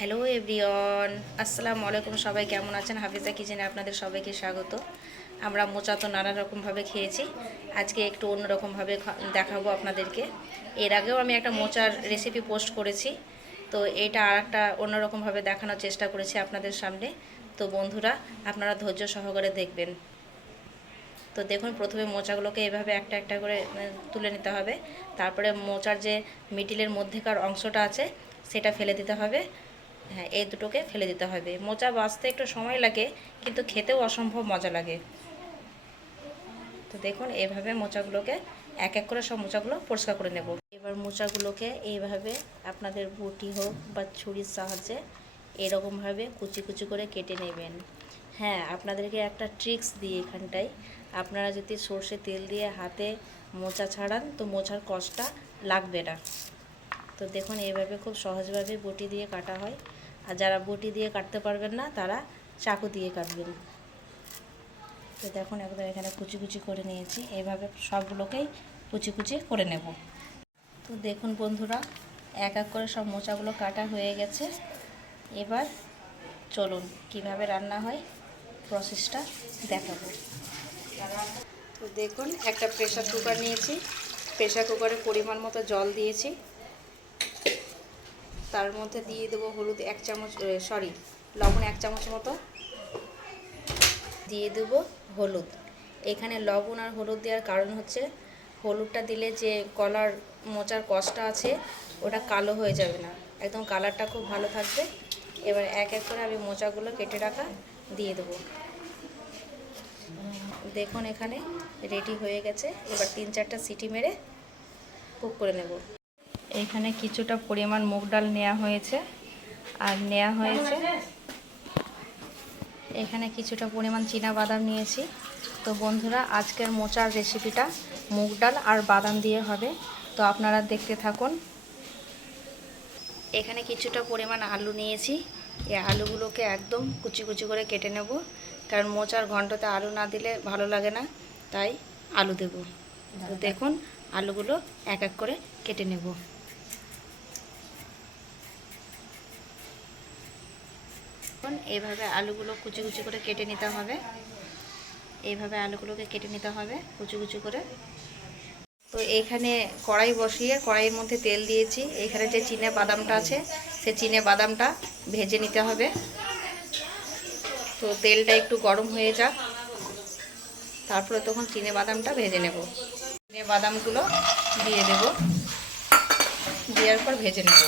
Hello everyone, আসসালামু আলাইকুম। সবাই কেমন আছেন? হাফিজা কিচেনে আপনাদের সবাইকে স্বাগত। আমরা মোচা তো নানা রকমভাবে খেয়েছি। আজকে একটু অন্যরকমভাবে দেখাবো আপনাদেরকে। এর আগেও আমি একটা মোচার রেসিপি পোস্ট করেছি। তো এটা আর একটা অন্যরকমভাবে দেখানোর চেষ্টা করেছি আপনাদের সামনে। তো বন্ধুরা, আপনারা ধৈর্য সহকারে দেখবেন। তো দেখুন, প্রথমে মোচাগুলোকে এভাবে একটা একটা করে তুলে নিতে হবে। তারপরে মোচার যে মিডিলের মধ্যেকার অংশটা আছে, সেটা ফেলে দিতে হবে। হ্যাঁ এই দুটোকে ফেলে দিতে হবে। মোচা বাঁচতে একটু সময় লাগে, কিন্তু খেতেও অসম্ভব মজা লাগে। তো দেখুন এইভাবে মোচাগুলোকে এক এক করে সব মোচাগুলো পরিষ্কার করে নেব। এবার মোচাগুলোকে এইভাবে আপনাদের বটি হোক বা ছুরির সাহায্যে এরকমভাবে কুচি কুচি করে কেটে নেবেন। হ্যাঁ আপনাদেরকে একটা ট্রিক্স দিই এখানটায়। আপনারা যদি সর্ষে তেল দিয়ে হাতে মোচা ছাড়ান, তো মোচার কষটা লাগবে না। তো দেখুন, এইভাবে খুব সহজভাবে বটি দিয়ে কাটা হয়। আর যারা বটি দিয়ে কাটতে পারবেন না, তারা চাকু দিয়ে কাটবেন। তো দেখুন একদম এখানে কুচি কুচি করে নিয়েছি। এইভাবে সবগুলোকেই কুচি কুচি করে নেব। তো দেখুন বন্ধুরা, এক এক করে সব মোচাগুলো কাটা হয়ে গেছে। এবার চলুন কীভাবে রান্না হয়, প্রসেসটা দেখাবো। তো দেখুন, একটা প্রেশার কুকার নিয়েছি। প্রেশার কুকারে পরিমাণ মতো জল দিয়েছি। তার মধ্যে দিয়ে দেবো হলুদ এক চামচ সরি লবণ এক চামচ মতো। দিয়ে দেবো হলুদ। এখানে লবণ আর হলুদ দেওয়ার কারণ হচ্ছে, হলুদটা দিলে যে কলার মোচার কষটা আছে, ওটা কালো হয়ে যাবে না। একদম কালারটা খুব ভালো থাকবে। এবার এক এক করে আমি মোচাগুলো কেটে রাখা দিয়ে দেবো। দেখুন এখানে রেডি হয়ে গেছে। এবার তিন চারটা সিটি মেরে কুক করে নেব। এখানে কিছুটা পরিমাণ মুগ ডাল নেওয়া হয়েছে। আর নেওয়া হয়েছে এখানে কিছুটা পরিমাণ চীনা বাদাম নিয়েছি। তো বন্ধুরা, আজকের মোচার রেসিপিটা মুগ ডাল আর বাদাম দিয়ে হবে। তো আপনারা দেখতে থাকুন। এখানে কিছুটা পরিমাণ আলু নিয়েছি। এই আলুগুলোকে একদম কুচি কুচি করে কেটে নেব, কারণ মোচার ঘন্টতে আলু না দিলে ভালো লাগে না। তাই আলু দেব। তো দেখুন, আলুগুলো এক এক করে কেটে নেব। এখন এইভাবে আলুগুলো কুচি কুচি করে কেটে নিতে হবে। এইভাবে আলুগুলোকে কেটে নিতে হবে কুচি কুচি করে। তো এইখানে কড়াই বসিয়ে কড়াইয়ের মধ্যে তেল দিয়েছি। এখানে যে চিনে বাদামটা আছে, সে চিনে বাদামটা ভেজে নিতে হবে। তো তেলটা একটু গরম হয়ে যাক। তারপরে তখন চিনে বাদামটা ভেজে নেব। চিনে বাদামগুলো দিয়ে দেব। দেওয়ার পর ভেজে নেব।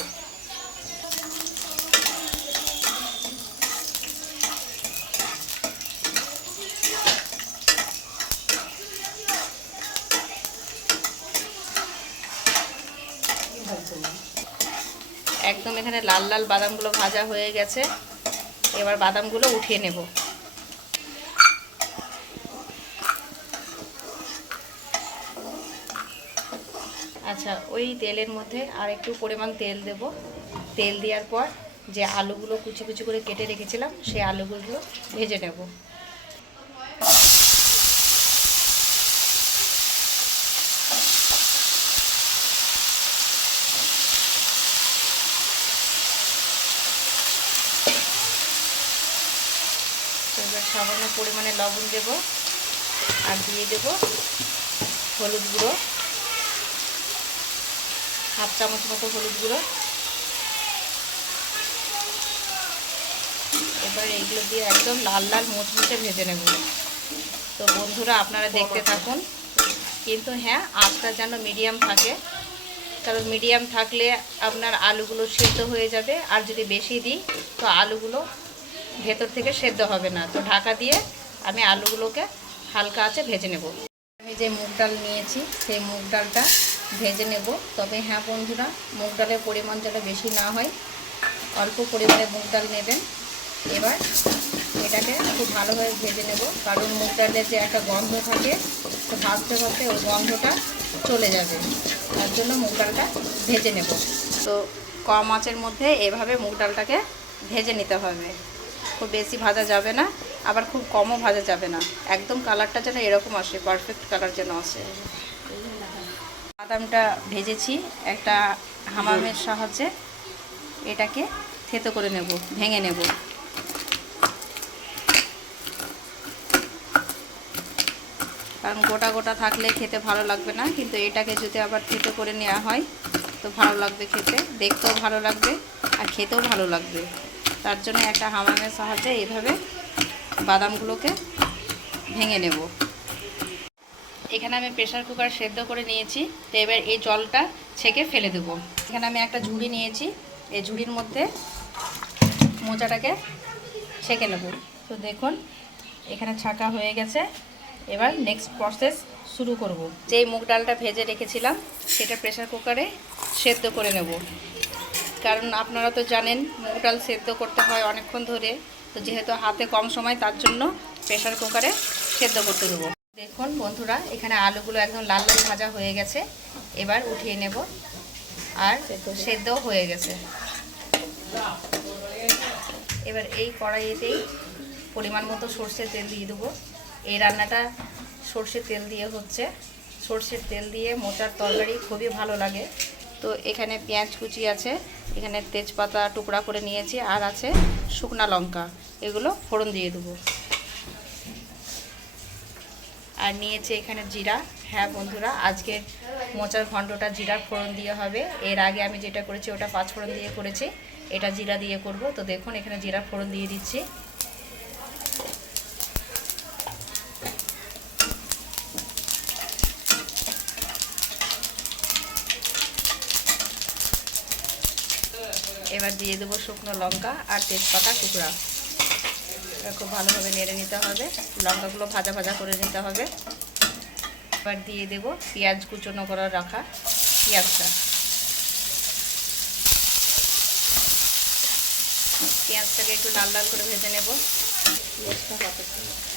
একদম এখানে লাল লাল বাদামগুলো ভাজা হয়ে গেছে। এবার বাদামগুলো উঠিয়ে নেব। আচ্ছা ওই তেলের মধ্যে আর একটু পরিমাণ তেল দেব। তেল দেওয়ার পর যে আলুগুলো কুচি কুচি করে কেটে রেখেছিলাম সেই আলুগুলো ভেজে নেব। এবার সামান্য পরিমাণে লবণ দেব আর দিয়ে দেব হলুদ গুঁড়ো। হাফ চামচ মতো হলুদ গুঁড়ো। এবার এইগুলো দিয়ে একদম লাল লাল মুচমুচে ভেজে নেব। তো বন্ধুরা, আপনারা দেখতে থাকুন। কিন্তু হ্যাঁ আঁচটা যেন মিডিয়াম থাকে। কারণ মিডিয়াম থাকলে আপনার আলুগুলো সেদ্ধ হয়ে যাবে। আর যদি বেশি দিই, তো আলুগুলো ভেতর থেকে সেদ্ধ হবে না। তো ঢাকা দিয়ে আমি আলুগুলোকে হালকা আছে ভেজে নেব। আমি যে মুগ ডাল নিয়েছি, সেই মুগ ডালটা ভেজে নেব। তবে হ্যাঁ বন্ধুরা, মুগ ডালের পরিমাণ যেন বেশি না হয়, অল্প পরিমাণে মুগ ডাল নেবেন। এবার এটাকে খুব ভালোভাবে ভেজে নেব। কারণ মুগ ডালের যে একটা গন্ধ থাকে, তো ভাজতে ভাজতে ওই গন্ধটা চলে যাবে। তার জন্য মুগ ডালটা ভেজে নেব। তো কম আঁচের মধ্যে এভাবে মুগ ডালটাকে ভেজে নিতে হবে। খুব বেশি ভাজা যাবে না, আবার খুব কমও ভাজা যাবে না। একদম কালারটা যেন এরকম আসে পারফেক্ট কালার যেন আসে। বাদামটা ভেজেছি, একটা হামামের সাহায্যে এটাকে থেতো করে নেব, ভেঙে নেব। কারণ গোটা গোটা থাকলে খেতে ভালো লাগবে না, কিন্তু এটাকে যদি আবার থেতো করে নেওয়া হয়, তো ভালো লাগবে খেতে, দেখতেও ভালো লাগবে আর খেতেও ভালো লাগবে। তার জন্য একটা হামামের সাহায্যে এইভাবে বাদামগুলোকে ভেঙে নেব। এখানে আমি প্রেশার কুকার সেদ্ধ করে নিয়েছি, তো এবার এই জলটা ছেঁকে ফেলে দেবো। এখানে আমি একটা ঝুড়ি নিয়েছি, এই ঝুড়ির মধ্যে মোচাটাকে ছেঁকে নেব। তো দেখুন, এখানে ছাঁকা হয়ে গেছে। এবার নেক্সট প্রসেস শুরু করব। যেই মুগ ডালটা ভেজে রেখেছিলাম, সেটা প্রেশার কুকারে সেদ্ধ করে নেব। কারণ আপনারা তো জানেন মুগ ডাল সেদ্ধ করতে হয় অনেকক্ষণ ধরে। তো যেহেতু হাতে কম সময়, তার জন্য প্রেশার কুকারে সেদ্ধ করতে দেবো। দেখুন বন্ধুরা, এখানে আলুগুলো একদম লাল লাল ভাজা হয়ে গেছে। এবার উঠিয়ে নেব। আর সেদ্ধও হয়ে গেছে। এবার এই কড়াইতেই পরিমাণ মতো সর্ষের তেল দিয়ে দেবো। এই রান্নাটা সর্ষের তেল দিয়ে হচ্ছে। সর্ষের তেল দিয়ে মোচার তরকারি খুবই ভালো লাগে। তো এখানে পেঁয়াজ কুচি আছে, এখানে তেজপাতা টুকরা করে নিয়েছি, আর আছে শুকনা লঙ্কা, এগুলো ফোড়ন দিয়ে দেবো। আর নিয়েছে এখানে জিরা। হ্যাঁ বন্ধুরা আজকের মোচার ঘন্টটা জিরার ফোড়ন দিয়ে হবে। এর আগে আমি যেটা করেছি, ওটা পাঁচ ফোড়ন দিয়ে করেছি। এটা জিরা দিয়ে করব। তো দেখুন, এখানে জিরা ফোড়ন দিয়ে দিচ্ছি। এবার দিয়ে দেবো শুকনো লঙ্কা আর তেজপাতা টুকরা। খুব ভালোভাবে নেড়ে নিতে হবে। লঙ্কাগুলো ভাজা ভাজা করে নিতে হবে। এবার দিয়ে দেব পেঁয়াজ কুচনো করা রাখা পেঁয়াজটা। পেঁয়াজটাকে একটু লাল লাল করে ভেজে নেব।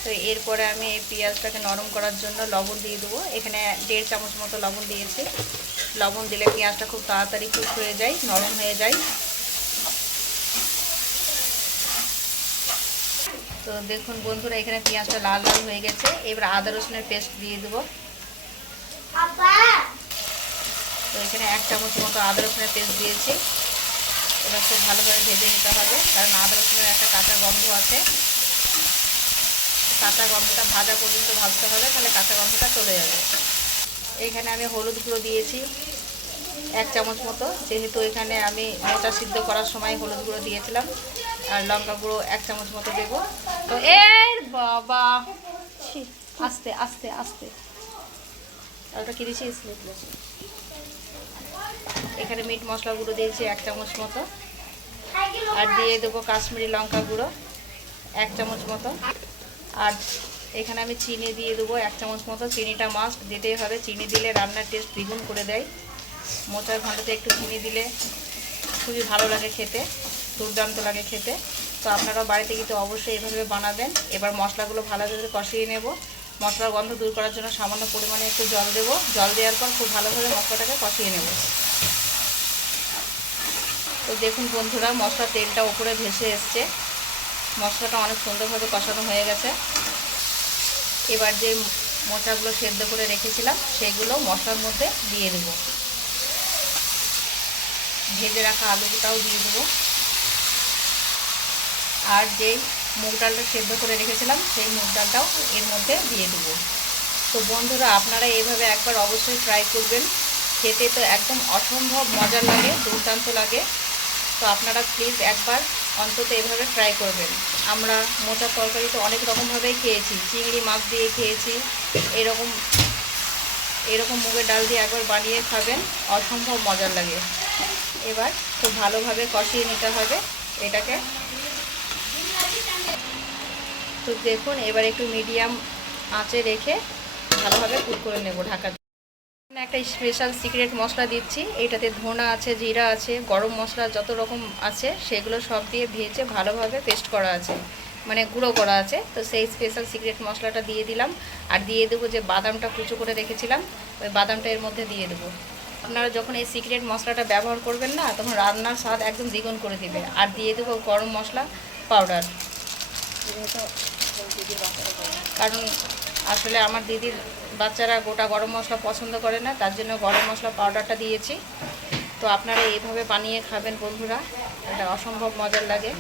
তো এরপরে আমি এই পেঁয়াজটাকে নরম করার জন্য লবণ দিয়ে দেবো। এখানে দেড় চামচ মতো লবণ দিয়েছি। লবণ দিলে পেঁয়াজটা খুব তাড়াতাড়ি কুক হয়ে যায়, নরম হয়ে যায়। তো দেখুন বন্ধুরা এখানে পেঁয়াজটা লাল লাল হয়ে গেছে। এবার আদা রসুনের পেস্ট দিয়ে দেবো। তো এখানে এক চামচ মতো আদা রসুনের পেস্ট দিয়েছি। এবার খুব ভালোভাবে ভেজে নিতে হবে কারণ আদা রসুনের একটা কাঁচা গন্ধ আছে। কাঁচা গন্ধটা ভাজা পর্যন্ত ভাজতে হবে তাহলে কাঁচা গন্ধটা চলে যাবে। এখানে আমি হলুদ গুঁড়ো দিয়েছি। এক চামচ মতো। যেহেতু এখানে আমি মোচা সিদ্ধ করার সময় হলুদ গুঁড়ো দিয়েছিলাম আর লঙ্কা গুঁড়ো এক চামচ মতো দেবো। তো এর বাবা! আস্তে আস্তে আস্তে। ওটা কি দিয়েছি এখানে মিট মশলা গুঁড়ো দিয়েছি এক চামচ মতো। আর দিয়ে দেবো কাশ্মীরি লঙ্কা গুঁড়ো এক চামচ মতো। আর এখানে আমি চিনি দিয়ে দেবো এক চামচ মতো। চিনিটা মাস্ট দিতেই হবে। চিনি দিলে রান্নার টেস্ট দ্বিগুণ করে দেয়। মোচার ঘন্টাতে একটু চিনি দিলে খুবই ভালো লাগে খেতে, দুর্দান্ত লাগে খেতে। তো আপনারাও বাড়িতে কিন্তু অবশ্যই এভাবে বানাবেন। এবার মশলাগুলো ভালোভাবে কষিয়ে নেব। মশলার গন্ধ দূর করার জন্য সামান্য পরিমাণে একটু জল দেব। জল দেওয়ার পর খুব ভালোভাবে মশলাটাকে কষিয়ে নেব। তো দেখুন বন্ধুরা মশলা তেলটা উপরে ভেসে এসছে। মশলাটা অনেক সুন্দরভাবে কষানো হয়ে গেছে। এবার যে মোচাগুলো সেদ্ধ করে রেখেছিলাম, সেগুলো মশলার মধ্যে দিয়ে দেব। ভেজে রাখা আলুটাও দিয়ে দেবো। আর যেই মুগ ডালটা সেদ্ধ করে রেখেছিলাম, সেই মুগ ডালটাও এর মধ্যে দিয়ে দেবো। তো বন্ধুরা, আপনারা এইভাবে একবার অবশ্যই ট্রাই করবেন। খেতে তো একদম অসম্ভব মজার লাগে, দুর্দান্ত লাগে। তো আপনারা প্লিজ একবার অন্তত এভাবে ট্রাই করবেন। আমরা মোটা তরকারি তো অনেক রকমভাবেই খেয়েছি, চিংড়ি মাছ দিয়ে খেয়েছি, এরকম এরকম মুগের ডাল দিয়ে একবার বানিয়ে খাবেন, অসম্ভব মজার লাগে। এবার খুব ভালোভাবে কষিয়ে নিতে হবে এটাকে। তো দেখুন, এবার একটু মিডিয়াম আঁচে রেখে ভালোভাবে কুক করে নেব ঢাকা একটা স্পেশাল সিক্রেট মশলা দিচ্ছি। এটাতে ধনা আছে, জিরা আছে, গরম মশলা যত রকম আছে সেগুলো সব দিয়ে ভেজে ভালোভাবে পেস্ট করা আছে মানে গুঁড়ো করা আছে। তো সেই স্পেশাল সিক্রেট মশলাটা দিয়ে দিলাম। আর দিয়ে দেবো যে বাদামটা কুচো করে রেখেছিলাম, ওই বাদামটা এর মধ্যে দিয়ে দেবো। আপনারা যখন এই সিক্রেট মশলাটা ব্যবহার করবেন না, তখন রান্নার স্বাদ একদম দ্বিগুণ করে দিবে। আর দিয়ে দেবো গরম মশলা পাউডার কারণ আসলে আমার দিদির বাচ্চারা গোটা গরম মশলা পছন্দ করে না, তার জন্য গরম মশলা পাউডারটা দিয়েছি। তো আপনারা এইভাবে বানিয়ে খাবেন বন্ধুরা, এটা অসম্ভব মজার লাগে।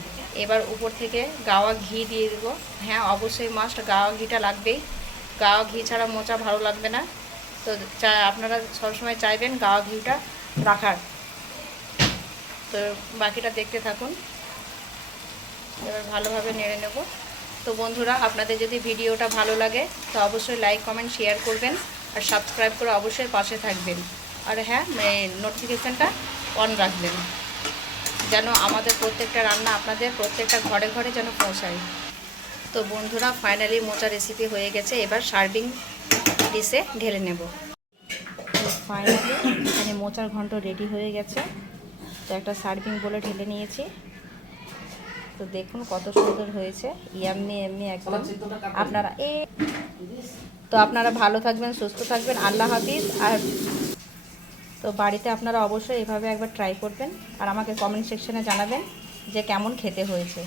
এবার উপর থেকে গাওয়া ঘি দিয়ে দেবো। হ্যাঁ অবশ্যই মাস্ট গাওয়া ঘিটা লাগবেই। গাওয়া ঘি ছাড়া মোচা ভালো লাগবে না। তো চা, আপনারা সবসময় চাইবেন গাওয়া ঘিটা রাখার। তো বাকিটা দেখতে থাকুন। এবার ভালোভাবে নেড়ে নেব। তো বন্ধুরা, আপনাদের যদি ভিডিওটা ভালো লাগে, তো অবশ্যই লাইক, কমেন্ট, শেয়ার করবেন আর সাবস্ক্রাইব করে অবশ্যই পাশে থাকবেন। আর হ্যাঁ নোটিফিকেশানটা অন রাখবেন, যেন আমাদের প্রত্যেকটা রান্না আপনাদের প্রত্যেকটা ঘরে ঘরে যেন পৌঁছায়। তো বন্ধুরা ফাইনালি মোচা রেসিপি হয়ে গেছে। এবার সার্ভিং ডিশে ঢেলে নেব। ফাইনালি এখানে মোচার ঘন্ট রেডি হয়ে গেছে। তো একটা সার্ভিং বলে ঢেলে নিয়েছি। তো দেখুন কত সুন্দর হয়েছে। ইয়াম্মি এমনি একদম। আপনারা এ তো আপনারা ভালো থাকবেন, সুস্থ থাকবেন। আল্লাহ হাফিজ। আর তো বাড়িতে আপনারা অবশ্যই এভাবে একবার ট্রাই করবেন। আর আমাকে কমেন্ট সেকশনে জানাবেন যে কেমন খেতে হয়েছে।